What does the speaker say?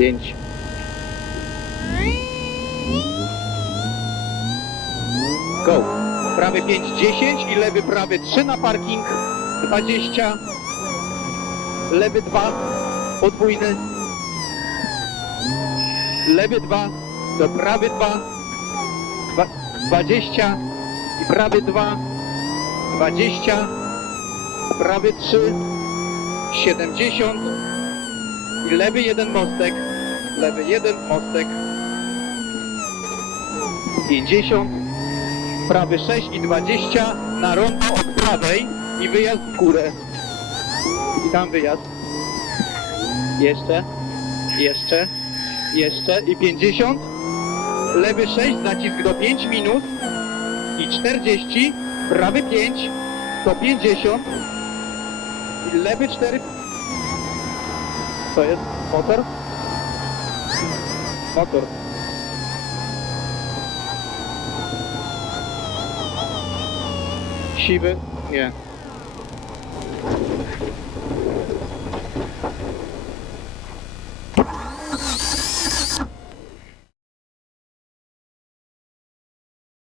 5. Go. Prawy 5, 10 i lewy prawy 3 na parking. 20. Lewy 2, podwójny. Lewy 2, to prawy 2. Dwa- 20 i prawy 2. 20. Prawy 3. 70 i lewy jeden mostek, lewy jeden mostek, 50, prawy 6 i 20 na rondo od prawej i wyjazd w górę. I tam wyjazd. Jeszcze, jeszcze, jeszcze i 50, lewy 6, zacisk do 5 minut i 40, prawy 5, to 50 i lewy 4, to jest motor? фактор. Yeah.